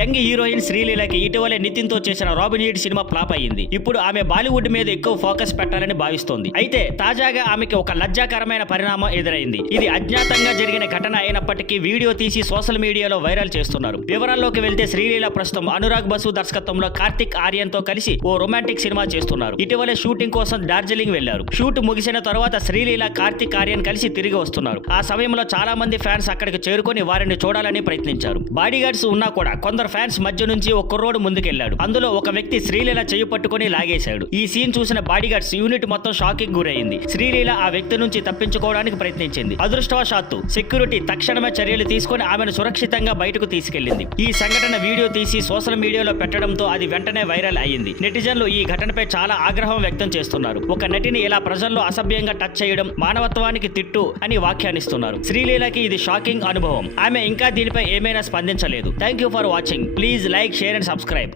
Young heroine శ్రీలీలకి ఇటీవలే నితిన్ తో చేసిన రాబిన్ హుడ్ సినిమా ఫ్లాప్ అయ్యింది. ఇప్పుడు ఆమె బాలీవుడ్ మీద ఎక్కువ ఫోకస్ పెట్టాలని భావిస్తోంది. అయితే తాజాగా ఆమెకి ఒక లజ్జాకరమైన పరిణామం ఎదురైంది. ఇది అజ్ఞాతంగా జరిగిన ఘటన అయినప్పటికీ వీడియో తీసి సోషల్ మీడియాలో వైరల్ చేస్తున్నారు. వివరాల్లోకి వెళ్తే శ్రీలీల ప్రస్తుతం అనురాగ్ బసు దర్శకత్వంలో కార్తిక్ ఆర్యన్ తో కలిసి ఓ రొమాంటిక్ సినిమా చేస్తున్నారు. ఇటీవలే షూటింగ్ కోసం డార్జిలింగ్ వెళ్లారు. షూట్ ముగిసిన తర్వాత శ్రీలీల కార్తిక్ ఆర్యన్ కలిసి తిరిగి వస్తున్నారు. ఆ సమయంలో చాలా మంది ఫ్యాన్స్ అక్కడికి చేరుకొని వారిని చూడాలని ప్రయత్నించారు. బాడీగార్డ్స్ ఉన్నా కూడా కొందరు ఫ్యాన్స్ మధ్య నుంచి ఒక కుర్రోడు ముందుకెళ్లాడు. అందులో ఒక వ్యక్తి శ్రీలీల చెయ్యి పట్టుకుని లాగేశాడు. ఈ సీన్ చూసిన బాడీగార్డ్స్ యూనిట్ మొత్తం షాకింగ్ గురైంది. శ్రీలీల ఆ వ్యక్తి నుంచి తప్పించుకోవడానికి ప్రయత్నించింది. అదృష్టవశాత్తు సెక్యూరిటీ తక్షణమే చర్యలు తీసుకుని ఆమెను సురక్షితంగా బయటకు తీసుకెళ్లింది. ఈ సంఘటన వీడియో తీసి సోషల్ మీడియాలో పెట్టడంతో అది వెంటనే వైరల్ అయ్యింది. నెటిజన్లు ఈ ఘటనపై చాలా ఆగ్రహం వ్యక్తం చేస్తున్నారు. ఒక నటిని ఇలా ప్రజల్లో అసభ్యంగా టచ్ చేయడం మానవత్వానికి తిట్టు అని వ్యాఖ్యానిస్తున్నారు. శ్రీలీలకి ఇది షాకింగ్ అనుభవం. ఆమె ఇంకా దీనిపై ఏమైనా స్పందించలేదు. Thank you for watching. Please like, share and subscribe.